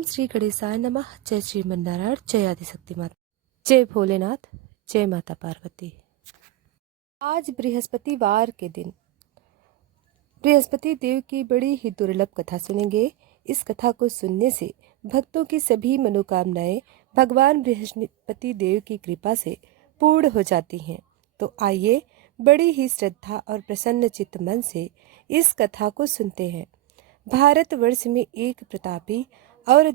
ओम श्री गणेशाय नमः। जय श्रीमन्नारायण, जय आदिशक्ति माता, जय भोलेनाथ, जय माता पार्वती। आज बृहस्पतिवार के दिन बृहस्पति देव की बड़ी ही दुर्लभ कथा सुनेंगे। इस कथा को सुनने से भक्तों की सभी मनोकामनाएं भगवान बृहस्पति देव की कृपा से पूर्ण हो जाती हैं। तो आइए बड़ी ही श्रद्धा और प्रसन्न चित्त मन से इस कथा को सुनते हैं। भारतवर्ष में एक प्रतापी और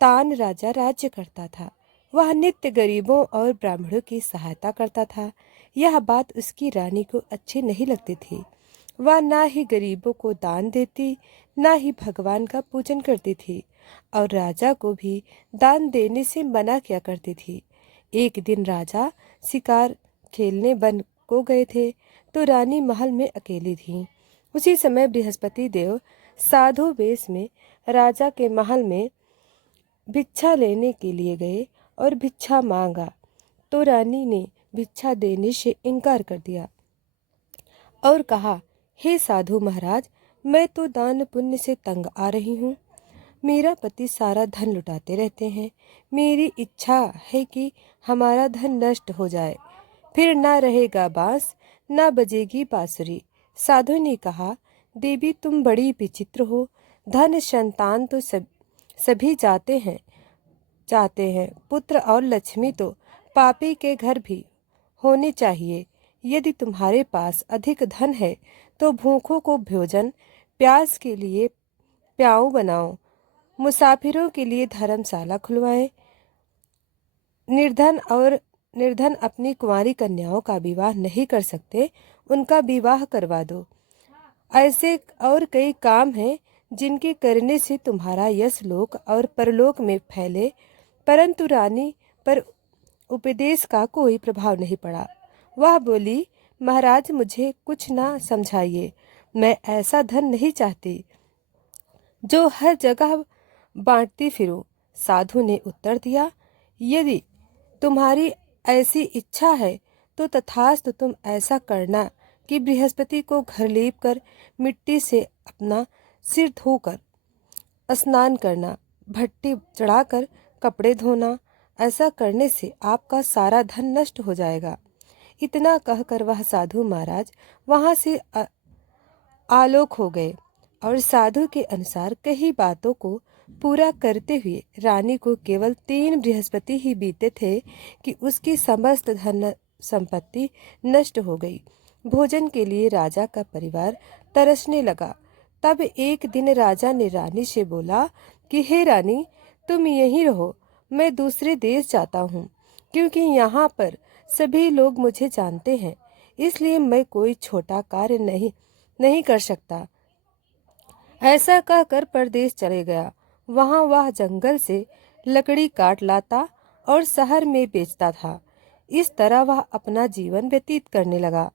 दान राजा राज्य करता था। वह नित्य गरीबों और ब्राह्मणों की सहायता करता था। यह बात उसकी रानी को अच्छी नहीं लगती थी। वह ना ही गरीबों को दान देती, ना ही भगवान का पूजन करती थी और राजा को भी दान देने से मना किया करती थी। एक दिन राजा शिकार खेलने वन को गए थे तो रानी महल में अकेली थी। उसी समय बृहस्पति देव साधु वेश में राजा के महल में भिक्षा लेने के लिए गए और भिक्षा मांगा तो रानी ने भिक्षा देने से इनकार कर दिया और कहा, हे साधु महाराज, मैं तो दान पुण्य से तंग आ रही हूँ। मेरा पति सारा धन लुटाते रहते हैं। मेरी इच्छा है कि हमारा धन नष्ट हो जाए, फिर ना रहेगा बांस, ना बजेगी बांसुरी। साधु ने कहा, देवी तुम बड़ी विचित्र हो। धन संतान तो सभी चाहते हैं, पुत्र और लक्ष्मी तो पापी के घर भी होने चाहिए। यदि तुम्हारे पास अधिक धन है तो भूखों को भोजन, प्यास के लिए प्याऊ बनाओ, मुसाफिरों के लिए धर्मशाला खुलवाएं, निर्धन अपनी कुंवारी कन्याओं का विवाह नहीं कर सकते, उनका विवाह करवा दो। ऐसे और कई काम हैं जिनके करने से तुम्हारा यश लोक और परलोक में फैले। परंतु रानी पर उपदेश का कोई प्रभाव नहीं पड़ा। वह बोली, महाराज मुझे कुछ ना समझाइए, मैं ऐसा धन नहीं चाहती जो हर जगह बांटती फिरूं। साधु ने उत्तर दिया, यदि तुम्हारी ऐसी इच्छा है तो तथास्तु, तुम ऐसा करना कि बृहस्पति को घर लीप कर मिट्टी से अपना सिर धोकर स्नान करना, भट्टी चढ़ाकर कपड़े धोना। ऐसा करने से आपका सारा धन नष्ट हो जाएगा। इतना कहकर वह साधु महाराज वहां से आलोक हो गए और साधु के अनुसार कई बातों को पूरा करते हुए रानी को केवल 3 बृहस्पति ही बीते थे कि उसकी समस्त धन संपत्ति नष्ट हो गई। भोजन के लिए राजा का परिवार तरसने लगा। तब एक दिन राजा ने रानी से बोला कि हे रानी, तुम यहीं रहो, मैं दूसरे देश जाता हूँ, क्योंकि यहाँ पर सभी लोग मुझे जानते हैं, इसलिए मैं कोई छोटा कार्य नहीं कर सकता। ऐसा कहकर परदेश चले गया। वहाँ वह जंगल से लकड़ी काट लाता और शहर में बेचता था। इस तरह वह अपना जीवन व्यतीत करने लगा।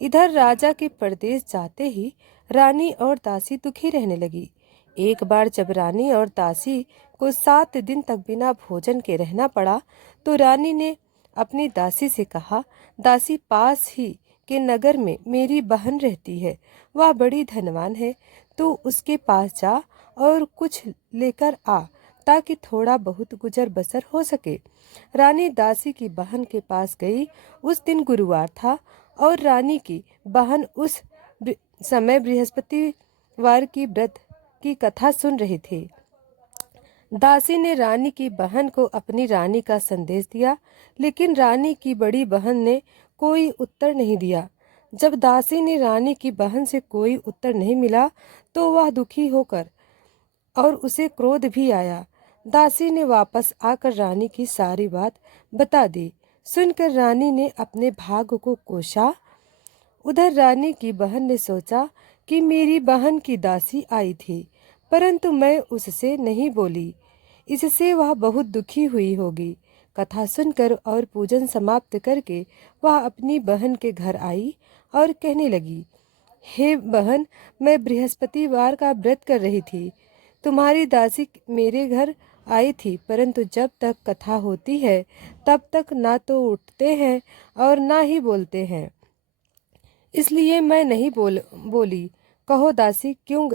इधर राजा के परदेश जाते ही रानी और दासी दुखी रहने लगी। एक बार जब रानी और दासी को 7 दिन तक बिना भोजन के रहना पड़ा तो रानी ने अपनी दासी से कहा, दासी, पास ही के नगर में मेरी बहन रहती है, वह बड़ी धनवान है, तो उसके पास जा और कुछ लेकर आ ताकि थोड़ा बहुत गुजर बसर हो सके। रानी दासी की बहन के पास गई। उस दिन गुरुवार था और रानी की बहन उस समय बृहस्पतिवार की व्रत की कथा सुन रही थी। दासी ने रानी की बहन को अपनी रानी का संदेश दिया, लेकिन रानी की बड़ी बहन ने कोई उत्तर नहीं दिया। जब दासी ने रानी की बहन से कोई उत्तर नहीं मिला तो वह दुखी होकर और उसे क्रोध भी आया। दासी ने वापस आकर रानी की सारी बात बता दी। सुनकर रानी ने अपने भाग्य को कोसा। उधर रानी की बहन ने सोचा कि मेरी बहन की दासी आई थी, परंतु मैं उससे नहीं बोली, इससे वह बहुत दुखी हुई होगी। कथा सुनकर और पूजन समाप्त करके वह अपनी बहन के घर आई और कहने लगी, हे बहन, मैं बृहस्पतिवार का व्रत कर रही थी। तुम्हारी दासी मेरे घर आई थी, परंतु जब तक कथा होती है तब तक ना तो उठते हैं और ना ही बोलते हैं, इसलिए मैं नहीं बोली। कहो दासी, क्यों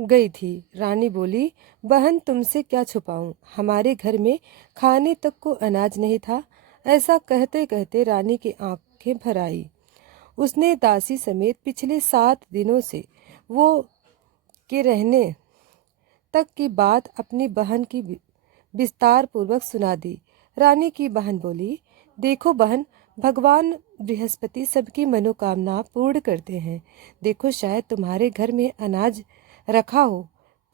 गई थी। रानी बोली, बहन तुमसे क्या छुपाऊं, हमारे घर में खाने तक को अनाज नहीं था। ऐसा कहते कहते रानी की आंखें भर आई। उसने दासी समेत पिछले 7 दिनों से वो के रहने तक की बात अपनी बहन की विस्तार पूर्वक सुना दी। रानी की बहन बोली, देखो बहन, भगवान बृहस्पति सबकी मनोकामना पूर्ण करते हैं। देखो शायद तुम्हारे घर में अनाज रखा हो।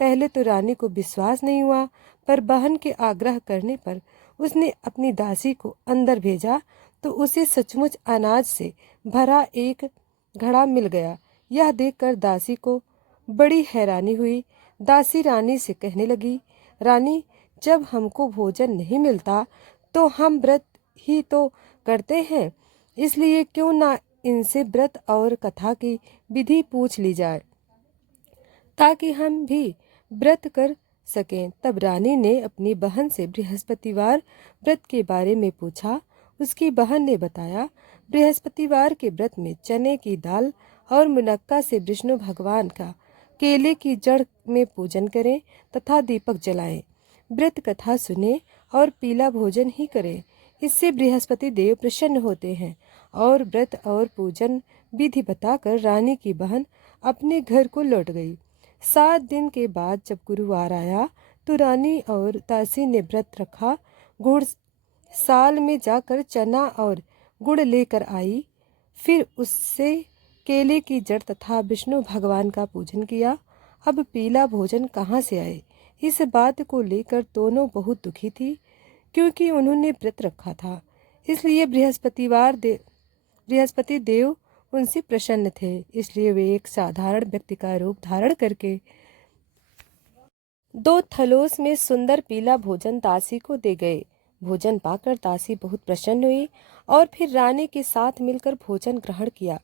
पहले तो रानी को विश्वास नहीं हुआ, पर बहन के आग्रह करने पर उसने अपनी दासी को अंदर भेजा तो उसे सचमुच अनाज से भरा एक घड़ा मिल गया। यह देखकर दासी को बड़ी हैरानी हुई। दासी रानी से कहने लगी, रानी, जब हमको भोजन नहीं मिलता तो हम व्रत ही तो करते हैं, इसलिए क्यों ना इनसे व्रत और कथा की विधि पूछ ली जाए ताकि हम भी व्रत कर सकें। तब रानी ने अपनी बहन से बृहस्पतिवार व्रत के बारे में पूछा। उसकी बहन ने बताया, बृहस्पतिवार के व्रत में चने की दाल और मुनक्का से विष्णु भगवान का केले की जड़ में पूजन करें तथा दीपक जलाएं, व्रत कथा सुने और पीला भोजन ही करें। इससे बृहस्पति देव प्रसन्न होते हैं। और व्रत और पूजन विधि बताकर रानी की बहन अपने घर को लौट गई। 7 दिन के बाद जब गुरुवार आया तो रानी और दासी ने व्रत रखा। गुड़ साल में जाकर चना और गुड़ लेकर आई। फिर उससे केले की जड़ तथा विष्णु भगवान का पूजन किया। अब पीला भोजन कहाँ से आए, इस बात को लेकर दोनों बहुत दुखी थी, क्योंकि उन्होंने व्रत रखा था। इसलिए बृहस्पति देव उनसे प्रसन्न थे। इसलिए वे एक साधारण व्यक्ति का रूप धारण करके 2 थलोस में सुंदर पीला भोजन दासी को दे गए। भोजन पाकर दासी बहुत प्रसन्न हुई और फिर रानी के साथ मिलकर भोजन ग्रहण किया।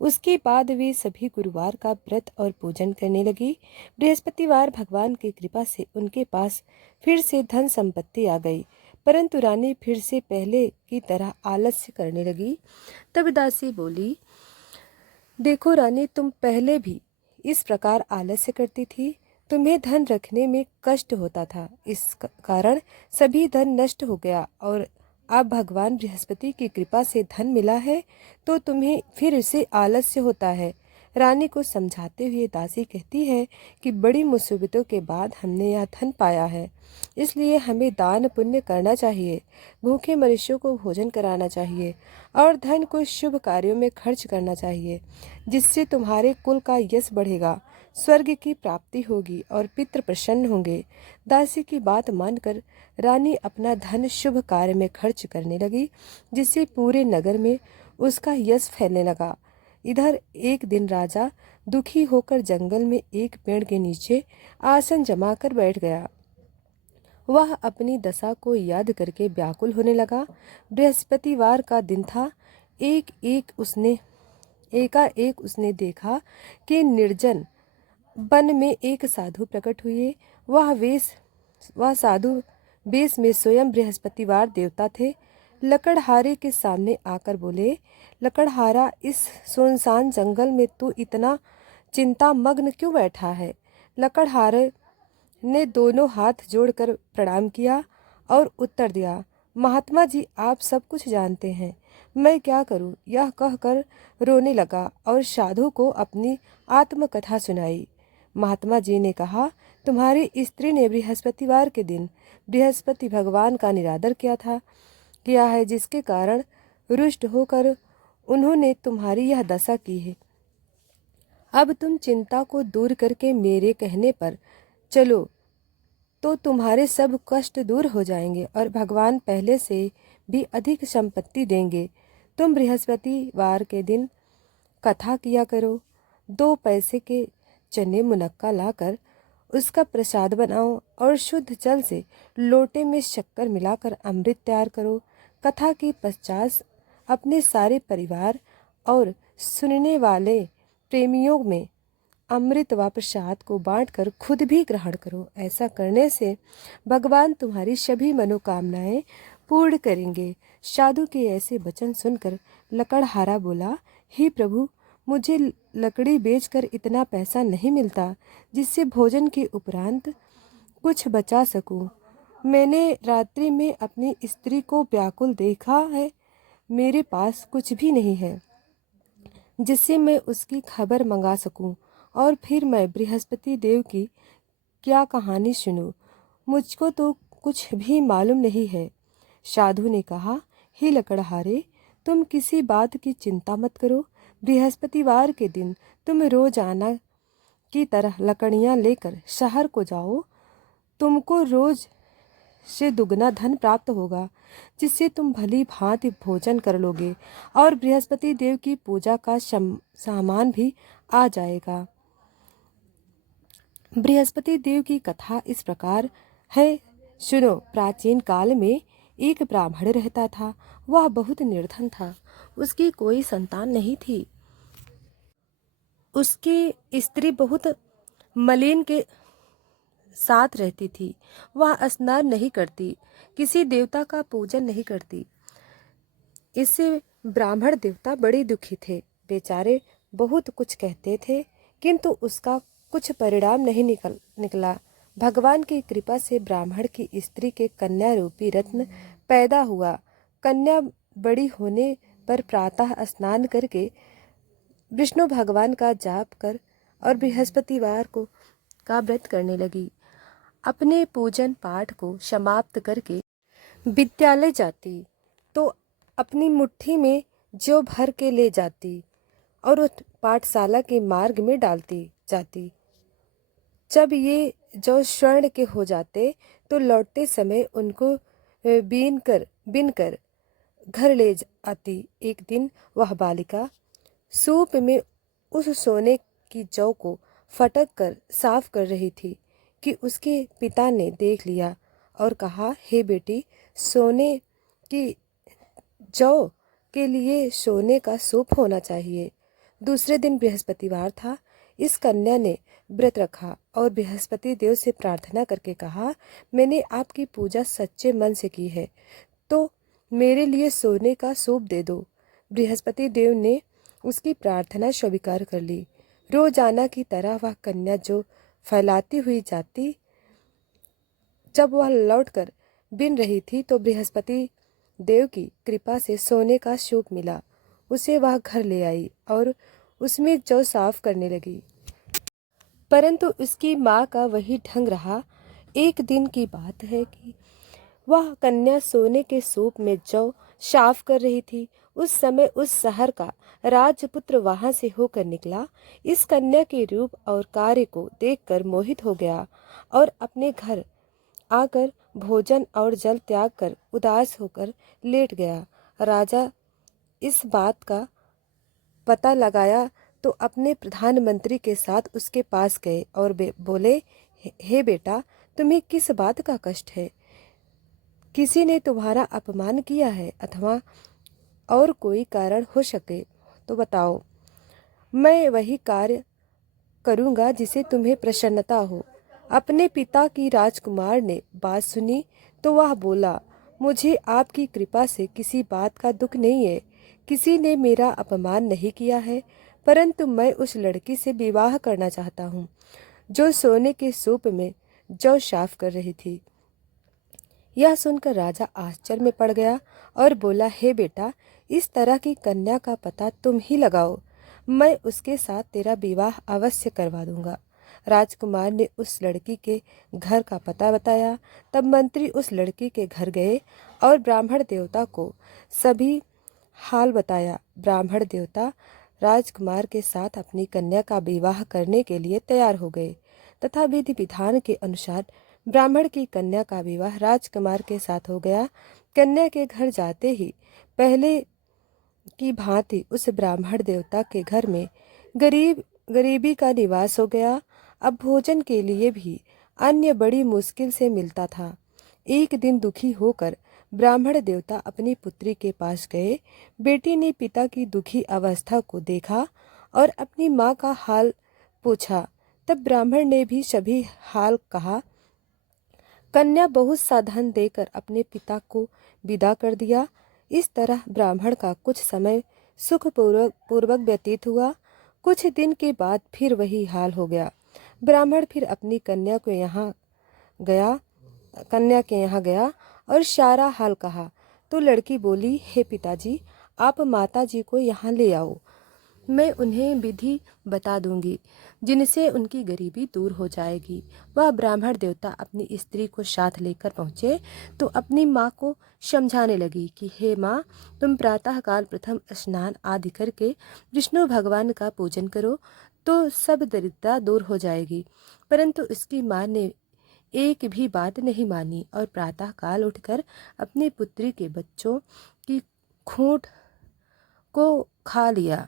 उसके बाद वे सभी गुरुवार का व्रत और पूजन करने लगी। बृहस्पतिवार भगवान की कृपा से उनके पास फिर से धन संपत्ति आ गई, परंतु रानी फिर से पहले की तरह आलस्य करने लगी। तब दासी बोली, देखो रानी, तुम पहले भी इस प्रकार आलस्य करती थी। तुम्हें धन रखने में कष्ट होता था, इस कारण सभी धन नष्ट हो गया, और अब भगवान बृहस्पति की कृपा से धन मिला है तो तुम्हें फिर से आलस्य होता है। रानी को समझाते हुए दासी कहती है कि बड़ी मुसीबतों के बाद हमने यह धन पाया है, इसलिए हमें दान पुण्य करना चाहिए, भूखे मनुष्यों को भोजन कराना चाहिए और धन को शुभ कार्यों में खर्च करना चाहिए, जिससे तुम्हारे कुल का यश बढ़ेगा, स्वर्ग की प्राप्ति होगी और पितृ प्रसन्न होंगे। दासी की बात मानकर रानी अपना धन शुभ कार्य में खर्च करने लगी, जिससे पूरे नगर में उसका यश फैलने लगा। इधर एक दिन राजा दुखी होकर जंगल में एक पेड़ के नीचे आसन जमाकर बैठ गया। वह अपनी दशा को याद करके व्याकुल होने लगा। बृहस्पतिवार का दिन था। एकाएक उसने देखा कि निर्जन वन में एक साधु प्रकट हुए। वह साधु वेश में स्वयं बृहस्पतिवार देवता थे। लकड़हारे के सामने आकर बोले, लकड़हारा, इस सुनसान जंगल में तू इतना चिंता मग्न क्यों बैठा है? लकड़हारे ने दोनों हाथ जोड़कर प्रणाम किया और उत्तर दिया, महात्मा जी, आप सब कुछ जानते हैं, मैं क्या करूं? यह कहकर रोने लगा और साधु को अपनी आत्मकथा सुनाई। महात्मा जी ने कहा, तुम्हारी स्त्री ने बृहस्पतिवार के दिन बृहस्पति भगवान का निरादर किया है, जिसके कारण रुष्ट होकर उन्होंने तुम्हारी यह दशा की है। अब तुम चिंता को दूर करके मेरे कहने पर चलो तो तुम्हारे सब कष्ट दूर हो जाएंगे और भगवान पहले से भी अधिक संपत्ति देंगे। तुम बृहस्पतिवार के दिन कथा किया करो। 2 पैसे के चने मुनक्का लाकर उसका प्रसाद बनाओ और शुद्ध जल से लोटे में शक्कर मिलाकर अमृत तैयार करो। कथा के पश्चात अपने सारे परिवार और सुनने वाले प्रेमियों में अमृत व प्रसाद को बांटकर खुद भी ग्रहण करो। ऐसा करने से भगवान तुम्हारी सभी मनोकामनाएं पूर्ण करेंगे। साधु के ऐसे वचन सुनकर लकड़हारा बोला, हे प्रभु, मुझे लकड़ी बेचकर इतना पैसा नहीं मिलता जिससे भोजन के उपरांत कुछ बचा सकूं। मैंने रात्रि में अपनी स्त्री को व्याकुल देखा है। मेरे पास कुछ भी नहीं है जिससे मैं उसकी खबर मंगा सकूं, और फिर मैं बृहस्पति देव की क्या कहानी सुनूं। मुझको तो कुछ भी मालूम नहीं है। साधु ने कहा, हे लकड़हारे, तुम किसी बात की चिंता मत करो। बृहस्पतिवार के दिन तुम रोजाना की तरह लकड़ियां लेकर शहर को जाओ। तुमको रोज से दुगना धन प्राप्त होगा, जिससे तुम भली भांति भोजन कर लोगे और बृहस्पति देव की पूजा का सामान भी आ जाएगा। बृहस्पति देव की कथा इस प्रकार है, सुनो। प्राचीन काल में एक ब्राह्मण रहता था। वह बहुत निर्धन था। उसकी कोई संतान नहीं थी। उसकी स्त्री बहुत मलिन के साथ रहती थी। वह स्नान नहीं करती, किसी देवता का पूजन नहीं करती। इससे ब्राह्मण देवता बड़े दुखी थे। बेचारे बहुत कुछ कहते थे, किंतु उसका कुछ परिणाम नहीं निकला। भगवान की कृपा से ब्राह्मण की स्त्री के कन्या रूपी रत्न पैदा हुआ। कन्या बड़ी होने पर प्रातः स्नान करके विष्णु भगवान का जाप कर और बृहस्पतिवार को का व्रत करने लगी। अपने पूजन पाठ को समाप्त करके विद्यालय जाती तो अपनी मुट्ठी में जौ भर के ले जाती और उस पाठशाला के मार्ग में डालती जाती। जब ये जौ स्वर्ण के हो जाते तो लौटते समय उनको बीन कर घर ले आती। एक दिन वह बालिका सूप में उस सोने की जौ को फटक कर साफ कर रही थी कि उसके पिता ने देख लिया और कहा, हे बेटी, सोने की जौ के लिए सोने का सूप होना चाहिए। दूसरे दिन बृहस्पतिवार था। इस कन्या ने व्रत रखा और बृहस्पति देव से प्रार्थना करके कहा, मैंने आपकी पूजा सच्चे मन से की है, तो मेरे लिए सोने का सूप दे दो। बृहस्पति देव ने उसकी प्रार्थना स्वीकार कर ली। रोजाना की तरह वह कन्या जो फैलाती हुई जाती। जब वह लौटकर बिन रही थी तो बृहस्पति देव की कृपा से सोने का सूप मिला। उसे वह घर ले आई और उसमें जौ साफ करने लगी, परंतु उसकी माँ का वही ढंग रहा। एक दिन की बात है कि वह कन्या सोने के सूप में जौ साफ कर रही थी। उस समय उस शहर का राजपुत्र वहां से होकर निकला। इस कन्या के रूप और कार्य को देखकर मोहित हो गया और अपने घर आकर भोजन और जल त्याग कर उदास होकर लेट गया। राजा इस बात का पता लगाया तो अपने प्रधानमंत्री के साथ उसके पास गए और बोले, हे बेटा, तुम्हें किस बात का कष्ट है? किसी ने तुम्हारा अपमान किया है अथवा और कोई कारण हो सके तो बताओ। मैं वही कार्य करूँगा जिसे तुम्हें प्रसन्नता हो। अपने पिता की राजकुमार ने बात सुनी तो वह बोला, मुझे आपकी कृपा से किसी बात का दुख नहीं है। किसी ने मेरा अपमान नहीं किया है, परंतु मैं उस लड़की से विवाह करना चाहता हूँ जो सोने के सूप में जौ साफ कर रही थी। यह सुनकर राजा आश्चर्य में पड़ गया और बोला, हे बेटा, इस तरह की कन्या का पता तुम ही लगाओ। मैं उसके साथ तेरा विवाह अवश्य करवा दूंगा। राजकुमार ने उस लड़की के घर का पता बताया। तब मंत्री उस लड़की के घर गए और ब्राह्मण देवता को सभी हाल बताया। ब्राह्मण देवता राजकुमार के साथ अपनी कन्या का विवाह करने के लिए तैयार हो गए तथा विधि विधान के अनुसार ब्राह्मण की कन्या का विवाह राजकुमार के साथ हो गया। कन्या के घर जाते ही पहले की भांति उस ब्राह्मण देवता के घर में गरीबी का निवास हो गया। अब भोजन के लिए भी अन्य बड़ी मुश्किल से मिलता था। एक दिन दुखी होकर ब्राह्मण देवता अपनी पुत्री के पास गए। बेटी ने पिता की दुखी अवस्था को देखा और अपनी माँ का हाल पूछा। तब ब्राह्मण ने भी सभी हाल कहा। कन्या बहुत सा धन देकर अपने पिता को विदा कर दिया। इस तरह ब्राह्मण का कुछ समय सुख पूर्वक व्यतीत हुआ। कुछ दिन के बाद फिर वही हाल हो गया। ब्राह्मण फिर अपनी कन्या के यहाँ गया और सारा हाल कहा। तो लड़की बोली, हे पिताजी, आप माता जी को यहाँ ले आओ, मैं उन्हें विधि बता दूंगी जिनसे उनकी गरीबी दूर हो जाएगी। वह ब्राह्मण देवता अपनी स्त्री को साथ लेकर पहुँचे तो अपनी माँ को समझाने लगी कि हे माँ, तुम प्रातःकाल प्रथम स्नान आदि करके विष्णु भगवान का पूजन करो तो सब दरिद्रता दूर हो जाएगी। परंतु उसकी माँ ने एक भी बात नहीं मानी और प्रातःकाल उठकर अपनी पुत्री के बच्चों की खूंट को खा लिया।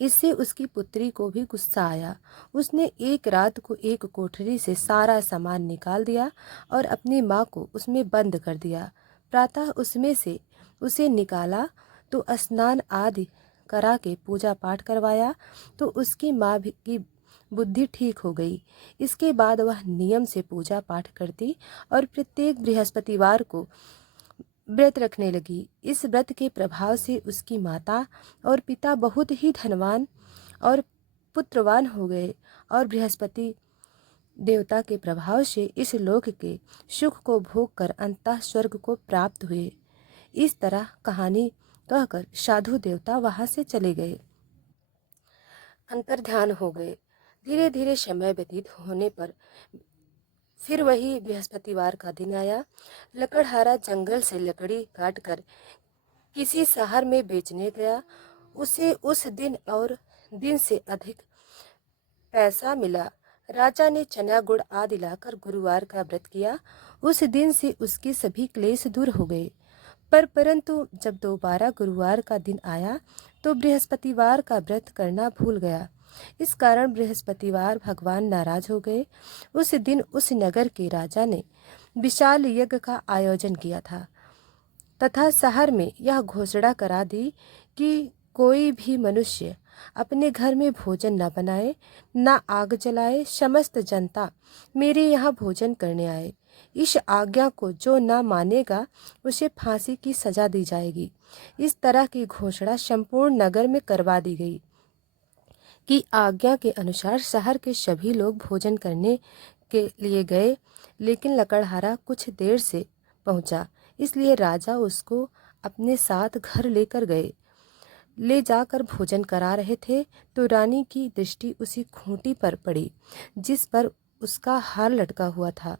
इससे उसकी पुत्री को भी गुस्सा आया। उसने एक रात को एक कोठरी से सारा सामान निकाल दिया और अपनी माँ को उसमें बंद कर दिया। प्रातः उसमें से उसे निकाला तो स्नान आदि करा के पूजा पाठ करवाया तो उसकी माँ की बुद्धि ठीक हो गई। इसके बाद वह नियम से पूजा पाठ करती और प्रत्येक बृहस्पतिवार को व्रत रखने लगी। इस व्रत के प्रभाव से उसकी माता और पिता बहुत ही धनवान और पुत्रवान हो गए और बृहस्पति देवता के प्रभाव से इस लोक के सुख को भोग कर अंततः स्वर्ग को प्राप्त हुए। इस तरह कहानी कहकर साधु देवता वहां से चले गए, अंतर्ध्यान हो गए। धीरे धीरे समय व्यतीत होने पर फिर वही बृहस्पतिवार का दिन आया। लकड़हारा जंगल से लकड़ी काटकर किसी शहर में बेचने गया। उसे उस दिन और दिन से अधिक पैसा मिला। राजा ने चना गुड़ आदि लाकर गुरुवार का व्रत किया। उस दिन से उसके सभी क्लेश दूर हो गए। परंतु जब दोबारा गुरुवार का दिन आया तो बृहस्पतिवार का व्रत करना भूल गया। इस कारण बृहस्पतिवार भगवान नाराज हो गए। उस दिन उस नगर के राजा ने विशाल यज्ञ का आयोजन किया था तथा शहर में यह घोषणा करा दी कि कोई भी मनुष्य अपने घर में भोजन न बनाए, न आग जलाए। समस्त जनता मेरे यहाँ भोजन करने आए। इस आज्ञा को जो न मानेगा उसे फांसी की सजा दी जाएगी। इस तरह की घोषणा संपूर्ण नगर में करवा दी गई कि आज्ञा के अनुसार शहर के सभी लोग भोजन करने के लिए गए, लेकिन लकड़हारा कुछ देर से पहुंचा, इसलिए राजा उसको अपने साथ घर लेकर गए। ले जाकर भोजन करा रहे थे तो रानी की दृष्टि उसी खूंटी पर पड़ी जिस पर उसका हार लटका हुआ था।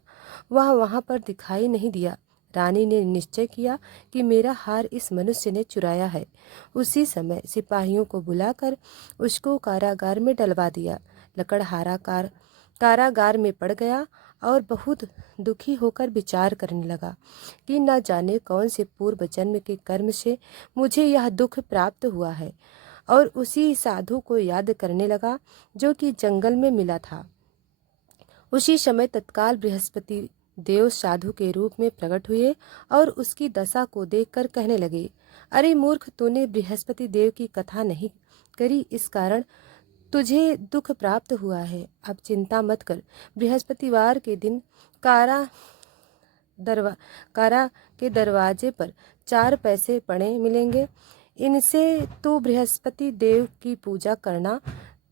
वह वहां पर दिखाई नहीं दिया। रानी ने निश्चय किया कि मेरा हार इस मनुष्य ने चुराया है। उसी समय सिपाहियों को बुलाकर उसको कारागार में डलवा दिया। लकड़हारा कारागार में पड़ गया और बहुत दुखी होकर विचार करने लगा कि न जाने कौन से पूर्व जन्म के कर्म से मुझे यह दुख प्राप्त हुआ है, और उसी साधु को याद करने लगा जो कि जंगल में मिला था। उसी समय तत्काल बृहस्पति देव साधु के रूप में प्रकट हुए और उसकी दशा को देखकर कहने लगे, अरे मूर्ख, तूने बृहस्पति देव की कथा नहीं करी, इस कारण तुझे दुख प्राप्त हुआ है। अब चिंता मत कर। बृहस्पतिवार के दिन कारा के दरवाजे पर 4 पैसे पड़े मिलेंगे। इनसे तू बृहस्पति देव की पूजा करना,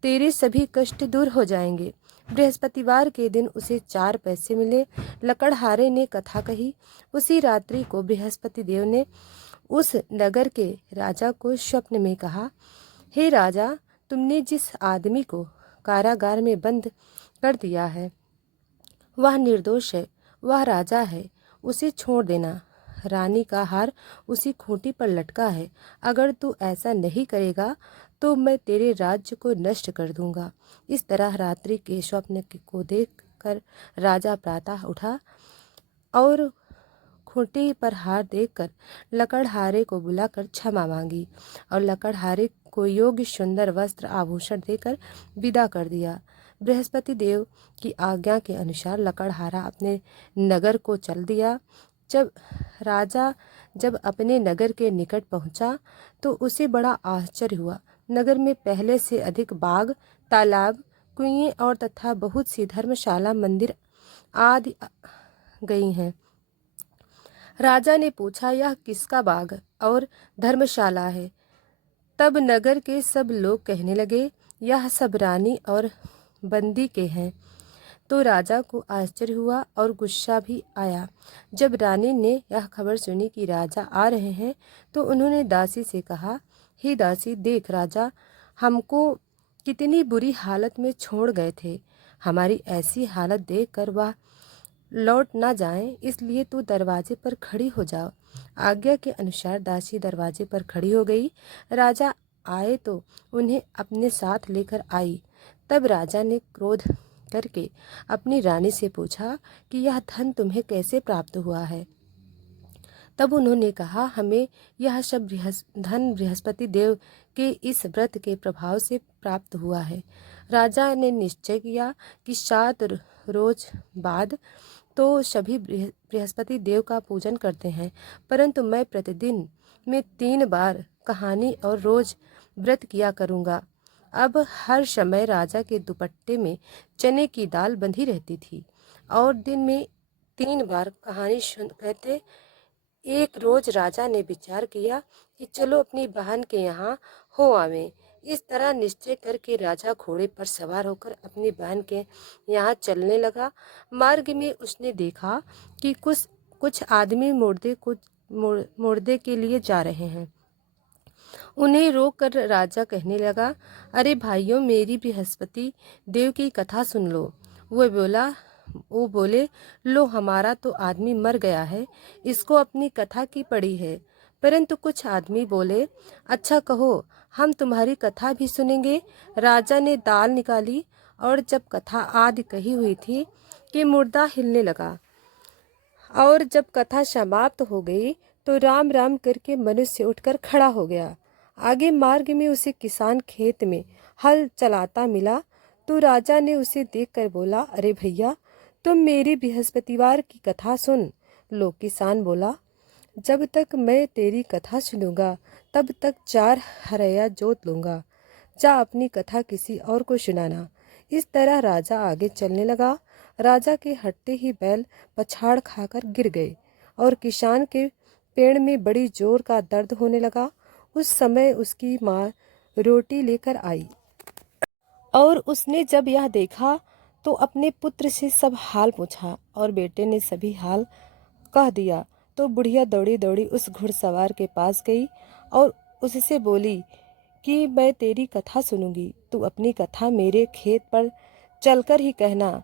तेरे सभी कष्ट दूर हो जाएंगे। बृहस्पतिवार के दिन उसे 4 पैसे मिले। लकड़हारे ने कथा कही। उसी रात्रि को बृहस्पति देव ने उस नगर के राजा को स्वप्न में कहा, हे राजा, तुमने जिस आदमी को कारागार में बंद कर दिया है वह निर्दोष है, वह राजा है, उसे छोड़ देना। रानी का हार उसी खूंटी पर लटका है। अगर तू ऐसा नहीं करेगा तो मैं तेरे राज्य को नष्ट कर दूंगा। इस तरह रात्रि के स्वप्न को देखकर राजा प्रातः उठा और खूंटी पर हार देखकर लकड़हारे को बुलाकर क्षमा मांगी और लकड़हारे को योग्य सुंदर वस्त्र आभूषण देकर विदा कर दिया। बृहस्पति देव की आज्ञा के अनुसार लकड़हारा अपने नगर को चल दिया। जब अपने नगर के निकट पहुंचा तो उसे बड़ा आश्चर्य हुआ। नगर में पहले से अधिक बाग, तालाब, कुएं और तथा बहुत सी धर्मशाला, मंदिर आदि गई हैं। राजा ने पूछा, यह किसका बाग और धर्मशाला है? तब नगर के सब लोग कहने लगे, यह सब रानी और बंदी के हैं। तो राजा को आश्चर्य हुआ और गुस्सा भी आया। जब रानी ने यह खबर सुनी कि राजा आ रहे हैं, तो उन्होंने दासी से कहा, हे दासी, देख राजा हमको कितनी बुरी हालत में छोड़ गए थे। हमारी ऐसी हालत देखकर वह लौट ना जाएं, इसलिए तू दरवाजे पर खड़ी हो जाओ। आज्ञा के अनुसार दासी दरवाजे पर खड़ी हो गई। राजा आए तो उन्हें अपने साथ लेकर आई। तब राजा ने क्रोध करके अपनी रानी से पूछा कि यह धन तुम्हें कैसे प्राप्त हुआ है। तब उन्होंने कहा, हमें यह सब धन बृहस्पति देव के इस व्रत के प्रभाव से प्राप्त हुआ है। राजा ने निश्चय किया कि 7 रोज बाद तो सभी बृहस्पति देव का पूजन करते हैं, परंतु मैं प्रतिदिन में 3 बार कहानी और रोज व्रत किया करूँगा। अब हर समय राजा के दुपट्टे में चने की दाल बंधी रहती थी और दिन में 3 बार कहानी सुन कहते। एक रोज राजा ने विचार किया कि चलो अपनी बहन के यहाँ हो आवें। इस तरह निश्चय करके राजा घोड़े पर सवार होकर अपनी बहन के यहाँ चलने लगा। मार्ग में उसने देखा कि कुछ आदमी मुर्दे के लिए जा रहे हैं। उन्हें रोक कर राजा कहने लगा, अरे भाइयों, मेरी बृहस्पति देव की कथा सुन लो। वो बोले, लो हमारा तो आदमी मर गया है, इसको अपनी कथा की पड़ी है। परंतु कुछ आदमी बोले, अच्छा कहो, हम तुम्हारी कथा भी सुनेंगे। राजा ने दाल निकाली और जब कथा आदि कही हुई थी कि मुर्दा हिलने लगा, और जब कथा समाप्त हो गई तो राम राम करके मनुष्य उठकर खड़ा हो गया। आगे मार्ग में उसे किसान खेत में हल चलाता मिला, तो राजा ने उसे देखकर बोला, अरे भैया, तुम मेरी बृहस्पतिवार की कथा सुन लो। किसान बोला, जब तक मैं तेरी कथा सुनूंगा तब तक 4 हरया जोत लूंगा। जा अपनी कथा किसी और को सुनाना। इस तरह राजा आगे चलने लगा। राजा के हटते ही बैल पछाड़ खाकर गिर गए और किसान के पेड़ में बड़ी जोर का दर्द होने लगा। उस समय उसकी माँ रोटी लेकर आई और उसने जब यह देखा तो अपने पुत्र से सब हाल पूछा और बेटे ने सभी हाल कह दिया। तो बुढ़िया दौड़ी दौड़ी उस घुड़सवार के पास गई और उससे बोली कि मैं तेरी कथा सुनूंगी, तू अपनी कथा मेरे खेत पर चलकर ही कहना।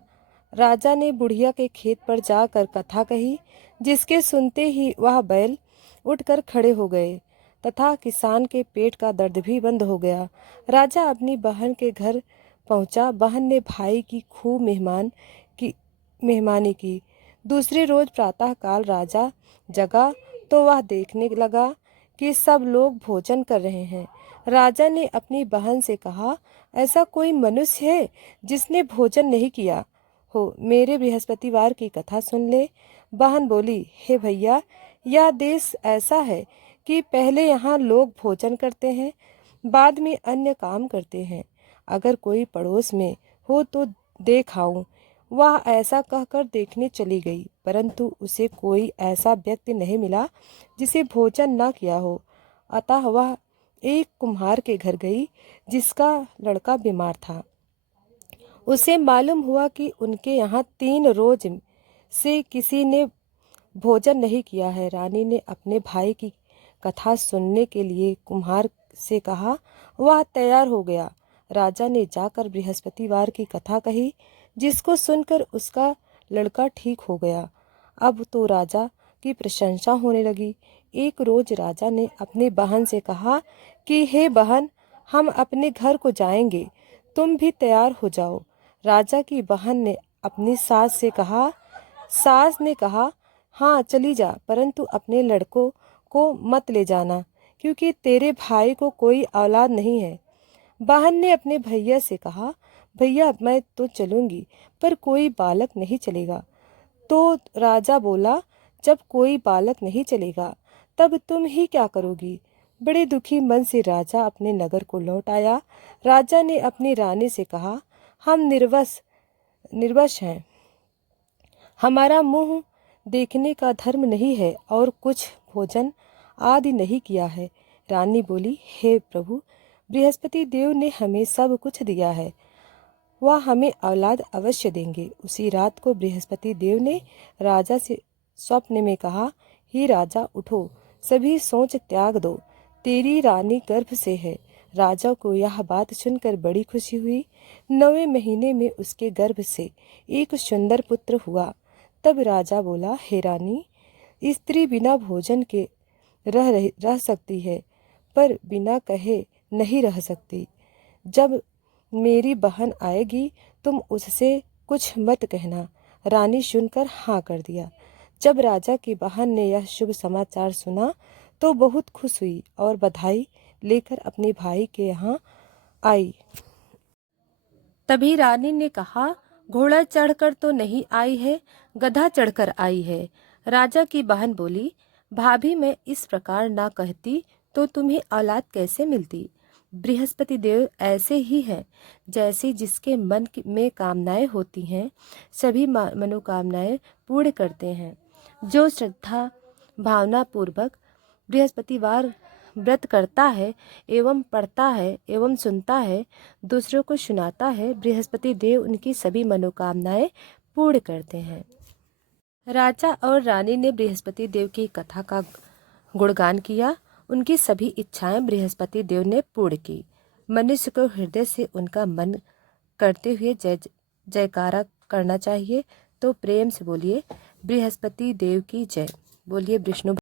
राजा ने बुढ़िया के खेत पर जाकर कथा कही, जिसके सुनते ही वह बैल उठकर खड़े हो गए तथा किसान के पेट का दर्द भी बंद हो गया। राजा अपनी बहन के घर पहुंचा। बहन ने भाई की खूब मेहमानी की। दूसरे रोज प्रातः काल राजा जगा तो वह देखने लगा कि सब लोग भोजन कर रहे हैं। राजा ने अपनी बहन से कहा, ऐसा कोई मनुष्य है जिसने भोजन नहीं किया हो, मेरे बृहस्पतिवार की कथा सुन ले। बहन बोली, हे भैया, यह देश ऐसा है कि पहले यहाँ लोग भोजन करते हैं, बाद में अन्य काम करते हैं। अगर कोई पड़ोस में हो तो देख आऊं। वह ऐसा कहकर देखने चली गई, परंतु उसे कोई ऐसा व्यक्ति नहीं मिला जिसे भोजन न किया हो। अतः वह एक कुम्हार के घर गई जिसका लड़का बीमार था। उसे मालूम हुआ कि उनके यहाँ 3 रोज से किसी ने भोजन नहीं किया है। रानी ने अपने भाई की कथा सुनने के लिए कुम्हार से कहा। वह तैयार हो गया। राजा ने जाकर बृहस्पतिवार की कथा कही, जिसको सुनकर उसका लड़का ठीक हो गया। अब तो राजा की प्रशंसा होने लगी। एक रोज राजा ने अपनी बहन से कहा कि हे बहन, हम अपने घर को जाएंगे, तुम भी तैयार हो जाओ। राजा की बहन ने अपनी सास ने कहा, हाँ चली जा, परंतु अपने लड़कों को मत ले जाना, क्योंकि तेरे भाई को कोई औलाद नहीं है। बहन ने अपने भैया से कहा, भैया मैं तो चलूंगी, पर कोई बालक नहीं चलेगा। तो राजा बोला, जब कोई बालक नहीं चलेगा तब तुम ही क्या करोगी। बड़े दुखी मन से राजा अपने नगर को लौट आया। राजा ने अपनी रानी से कहा, हम निर्वश हैं, हमारा मुंह देखने का धर्म नहीं है और कुछ भोजन आदि नहीं किया है। रानी बोली, हे प्रभु, बृहस्पति देव ने हमें सब कुछ दिया है, वह हमें औलाद अवश्य देंगे। उसी रात को बृहस्पति देव ने राजा से स्वप्न में कहा, हे राजा उठो, सभी सोच त्याग दो, तेरी रानी गर्भ से है। राजा को यह बात सुनकर बड़ी खुशी हुई। 9वें महीने में उसके गर्भ से एक सुंदर पुत्र हुआ। तब राजा बोला, हे रानी, स्त्री बिना भोजन के रह सकती है, पर बिना कहे नहीं रह सकती। जब मेरी बहन आएगी तुम उससे कुछ मत कहना। रानी सुनकर हाँ कर दिया। जब राजा की बहन ने यह शुभ समाचार सुना तो बहुत खुश हुई और बधाई लेकर अपने भाई के यहाँ आई। तभी रानी ने कहा, घोड़ा चढ़कर तो नहीं आई है, गधा चढ़कर आई है। राजा की बहन बोली, भाभी, मैं इस प्रकार ना कहती तो तुम्हें औलाद कैसे मिलती। बृहस्पति देव ऐसे ही हैं, जैसे जिसके मन में कामनाएं होती हैं सभी मनोकामनाएं पूर्ण करते हैं। जो श्रद्धा भावना पूर्वक बृहस्पतिवार व्रत करता है एवं पढ़ता है एवं सुनता है, दूसरों को सुनाता है, बृहस्पति देव उनकी सभी मनोकामनाएं पूर्ण करते हैं। राजा और रानी ने बृहस्पति देव की कथा का गुणगान किया। उनकी सभी इच्छाएं बृहस्पति देव ने पूर्ण की। मनुष्य को हृदय से उनका मन करते हुए जय जयकारा करना चाहिए। तो प्रेम से बोलिए, बृहस्पति देव की जय। बोलिए विष्णु